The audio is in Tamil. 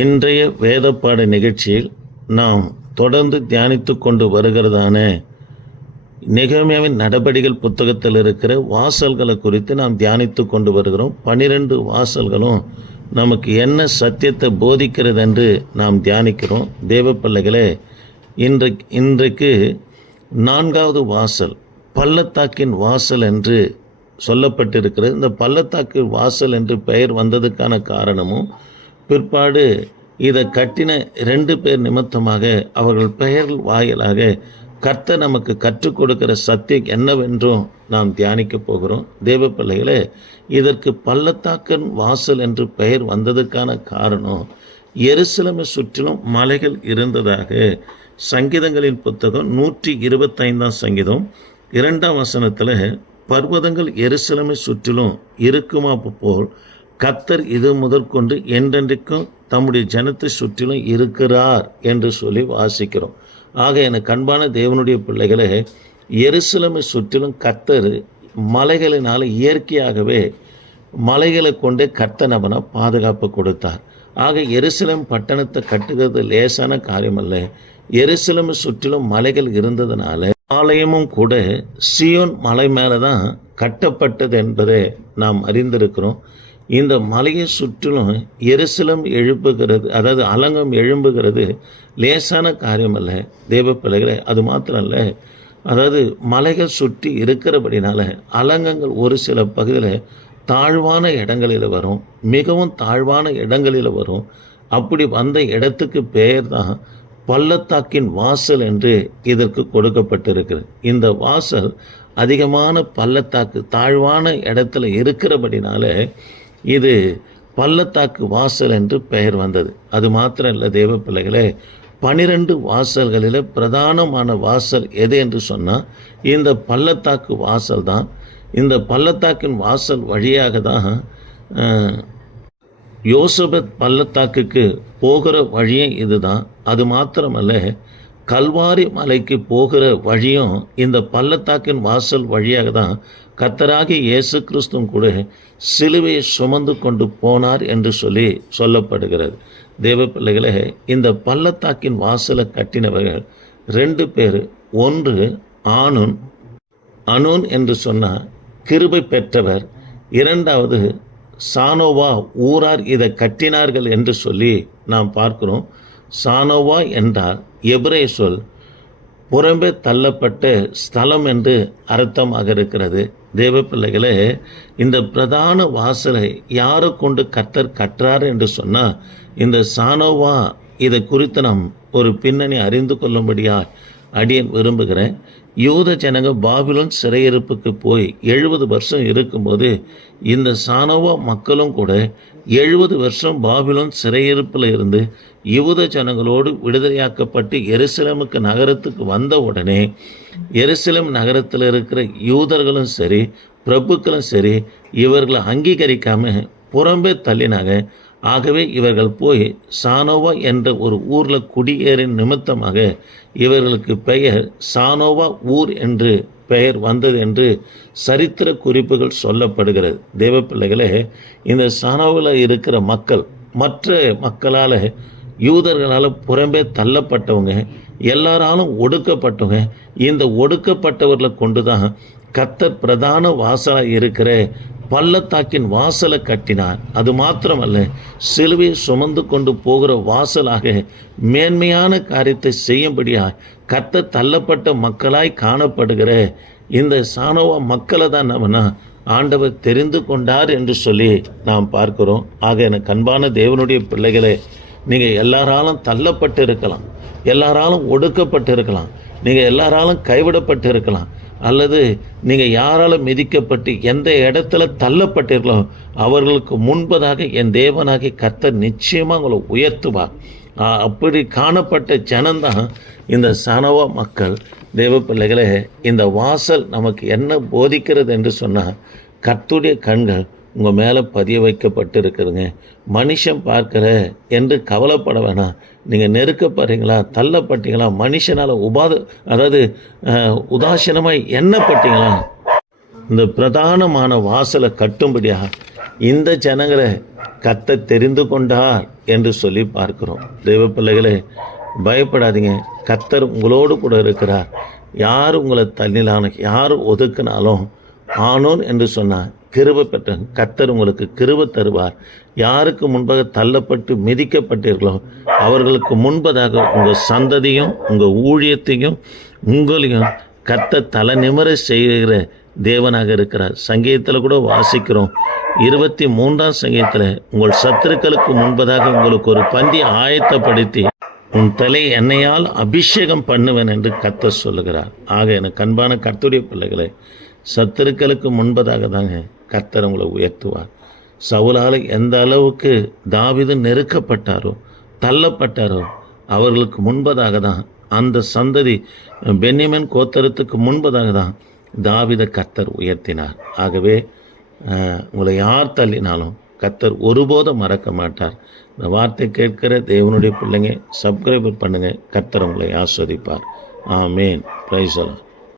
இன்றைய வேதப்பாட நிகழ்ச்சியில் நாம் தொடர்ந்து தியானித்து கொண்டு வருகிறதான நெகேமியாவின் நடபடிகள் புத்தகத்தில் இருக்கிற வாசல்களை குறித்து நாம் தியானித்து கொண்டு வருகிறோம். 12 வாசல்களும் நமக்கு என்ன சத்தியத்தை போதிக்கிறது என்று நாம் தியானிக்கிறோம். தேவ பிள்ளைகளே, இன்றைக்கு 4வது வாசல் பள்ளத்தாக்கின் வாசல் என்று சொல்லப்பட்டிருக்கிறது. இந்த பள்ளத்தாக்கு வாசல் என்று பெயர் வந்ததுக்கான காரணமும் பிற்பாடு இதை கட்டின 2 பேர் நிமித்தமாக அவர்கள் பெயர்கள் வாயிலாக கர்த்தர் நமக்கு கற்றுக் கொடுக்கிற சத்தியம் என்னவென்றும் நாம் தியானிக்க போகிறோம். தேவ பிள்ளைகளே, இதற்கு பள்ளத்தாக்கின் வாசல் என்று பெயர் வந்ததுக்கான காரணம் எருசலேமை சுற்றிலும் மலைகள் இருந்ததாக சங்கீதங்களின் புத்தகம் 125ஆம் சங்கீதம் 2ஆம் வசனத்தில் பர்வதங்கள் எருசலேமை சுற்றிலும் இருக்குமா போல் கர்த்தர் இது முதற்கொண்டு என்றென்றைக்கும் தம்முடைய ஜனத்தை சுற்றிலும் இருக்கிறார் என்று சொல்லி வாசிக்கிறோம். ஆக எனக்கு அன்பான தேவனுடைய பிள்ளைகளே, எருசலேமை சுற்றிலும் கர்த்தர் மலைகளினால் இயற்கையாகவே மலைகளை கொண்டே கர்த்தர் அவனை பாதுகாப்பு கொடுத்தார். ஆக எருசலேம் பட்டணத்தை கட்டுகிறது லேசான காரியம் அல்ல. எருசலேமை சுற்றிலும் மலைகள் இருந்ததுனால ஆலயமும் கூட சியோன் மலை மேலே தான் கட்டப்பட்டது என்பதை நாம் அறிந்திருக்கிறோம். இந்த மலையை சுற்றிலும் எருசலேம் எழுப்புகிறது, அதாவது அலங்கம் எழும்புகிறது லேசான காரியம் அல்ல. தேவ பிள்ளைகளே, அது மாத்திரம் அல்ல, அதாவது மலைகள் சுற்றி இருக்கிறபடினால அலங்கங்கள் ஒரு சில பகுதியில் தாழ்வான இடங்களில் வரும், மிகவும் தாழ்வான இடங்களில் வரும். அப்படி வந்த இடத்துக்கு பெயர் தான் பள்ளத்தாக்கின் வாசல் என்று இதற்கு கொடுக்கப்பட்டிருக்கிறது. இந்த வாசல் அதிகமான பள்ளத்தாக்கு தாழ்வான இடத்துல இருக்கிறபடினால இது பள்ளத்தாக்கு வாசல் என்று பெயர் வந்தது. அது மாத்திரம் இல்லை தேவ பிள்ளைகளே, 12 வாசல்களில் பிரதானமான வாசல் எது என்று சொன்னால் இந்த பள்ளத்தாக்கு வாசல் தான். இந்த பள்ளத்தாக்கின் வாசல் வழியாக தான் யோசபத் பள்ளத்தாக்குக்கு போகிற வழியே இதுதான். அது மாத்திரமல்ல, கல்வாரி மலைக்கு போகிற வழியும் இந்த பள்ளத்தாக்கின் வாசல் வழியாக தான் கர்த்தராகிய இயேசு கிறிஸ்துவும் கூட சிலுவையை சுமந்து கொண்டு போனார் என்று சொல்லி சொல்லப்படுகிறது. தேவ பிள்ளைகளே, இந்த பள்ளத்தாக்கின் வாசலை கட்டினவர்கள் 2 பேர். ஒன்று அனூன் என்று சொன்னால் கிருபை பெற்றவர். 2வது சானோவா ஊரார் இதை கட்டினார்கள் என்று சொல்லி நாம் பார்க்கிறோம். சானோவா என்றால் எபிரேய சொல் புறம்பே தள்ளப்பட்ட ஸ்தலம் என்று அர்த்தமாக இருக்கிறது. தேவ பிள்ளைகளே, இந்த பிரதான வாசலை யாரை கொண்டு கர்த்தர் கற்றார் என்று சொன்னால் இந்த சானோவா இதை குறித்து நாம் ஒரு பின்னணி அறிந்து கொள்ளும்படியா அடியேன் விரும்புகிறேன். யூத ஜனங்க பாபிலோன் சிறையிருப்புக்கு போய் 70 வருஷம் இருக்கும்போது இந்த சானோவா மக்களும் கூட 70 வருஷம் பாபிலோன் சிறையிருப்பில் இருந்து யூத ஜனங்களோடு விடுதலையாக்கப்பட்டு எருசலேமுக்கு நகரத்துக்கு வந்த உடனே எருசலேம் நகரத்தில் இருக்கிற யூதர்களும் சரி பிரபுக்களும் சரி இவர்களை அங்கீகரிக்காமல் புறம்பே தள்ளினாங்க. ஆகவே இவர்கள் போய் சானோவா என்ற ஒரு ஊரில் குடியேறின் நிமித்தமாக இவர்களுக்கு பெயர் சானோவா ஊர் என்று பெயர் வந்தது என்று சரித்திர குறிப்புகள் சொல்லப்படுகிறது. தேவ பிள்ளைகளே, இந்த சானோவில் இருக்கிற மக்கள் மற்ற மக்களால் யூதர்களால் புறம்பே தள்ளப்பட்டவங்க, எல்லாராலும் ஒடுக்கப்பட்டவங்க. இந்த ஒடுக்கப்பட்டவர்களை கொண்டு தான் கர்த்தர் பிரதான வாசலாக இருக்கிற பள்ளத்தாக்கின் வாசலை கட்டினார். அது மாத்திரமல்ல, சிலுவையை சுமந்து கொண்டு போகிற வாசலாக மேன்மையான காரியத்தை செய்யும்படியாக கர்த்தர் தள்ளப்பட்ட மக்களாய் காணப்படுகிற இந்த சானோவா மக்களை தான் நம்மனா ஆண்டவர் தெரிந்து கொண்டார் என்று சொல்லி நாம் பார்க்கிறோம். ஆக எனக்கு அன்பான தேவனுடைய பிள்ளைகளே, நீங்கள் எல்லாராலும் தள்ளப்பட்டு இருக்கலாம், எல்லாராலும் ஒடுக்கப்பட்டு இருக்கலாம், நீங்கள் எல்லாராலும் கைவிடப்பட்டு இருக்கலாம், அல்லது நீங்கள் யாரால் மிதிக்கப்பட்டு எந்த இடத்துல தள்ளப்பட்டீர்களோ அவர்களுக்கு முன்பதாக என் தேவனாகி கர்த்தர் நிச்சயமாக உங்களை உயர்த்துவார். அப்படி காணப்பட்ட ஜனந்தான் இந்த சானோவா மக்கள். தேவ பிள்ளைகளே, இந்த வாசல் நமக்கு என்ன போதிக்கிறது என்று சொன்னால் கர்த்தருடைய கண்கள் உங்கள் மேலே பதிய வைக்கப்பட்டு இருக்குதுங்க. மனுஷன் பார்க்குற என்று கவலைப்பட வேணாம். நீங்கள் நெருக்கப்படுறீங்களா, தள்ளப்பட்டீங்களா, மனுஷனால் அதாவது உதாசீனமாக எண்ணப்பட்டீங்களா, இந்த பிரதானமான வாசலை கட்டும்படியாக இந்த ஜனங்களை கர்த்தர் தெரிந்து கொண்டார் என்று சொல்லி பார்க்கிறோம். தெய்வ பிள்ளைகளே, பயப்படாதீங்க. கர்த்தர் உங்களோடு கூட இருக்கிறார். யார் உங்களை தள்ளினாலும் யார் ஒதுக்கினாலும் ஆனோன் என்று சொன்னார் கிருபை பெற்ற கர்த்தர் உங்களுக்கு கிருபை தருவார். யாருக்கு முன்பாக தள்ளப்பட்டு மிதிக்கப்பட்டீர்களோ அவர்களுக்கு முன்பதாக உங்கள் சந்ததியும் உங்கள் ஊழியத்தையும் உங்களையும் கர்த்தர் தலை நிமிர செய்கிற தேவனாக இருக்கிறார். சங்கீதத்தில் கூட வாசிக்கிறோம், 23ஆம் சங்கீதத்தில் உங்கள் சத்துருக்களுக்கு முன்பதாக உங்களுக்கு ஒரு பந்தி ஆயத்தப்படுத்தி உன் தலை எண்ணெயால் அபிஷேகம் பண்ணுவேன் என்று கர்த்தர் சொல்லுகிறார். ஆக எனக்கு அன்பான கர்த்தருடைய பிள்ளைகளை, சத்துருக்களுக்கு முன்பதாக தாங்க கர்த்தர் உங்களை உயர்த்துவார். சவுலால் எந்த அளவுக்கு தாவீது நெருக்கப்பட்டாரோ தள்ளப்பட்டாரோ அவர்களுக்கு முன்பதாக தான் அந்த சந்ததி பென்யமீன் கோத்திரத்துக்கு முன்பதாக தான் தாவீதை கர்த்தர் உயர்த்தினார். ஆகவே உங்களை யார் தள்ளினாலும் கர்த்தர் ஒருபோதும் மறக்க மாட்டார். இந்த வார்த்தை கேட்கிற தேவனுடைய பிள்ளைங்க சப்ஸ்கிரைபர் பண்ணுங்கள். கர்த்தர் உங்களை ஆஸ்வதிப்பார். ஆமேன். Praise the Lord.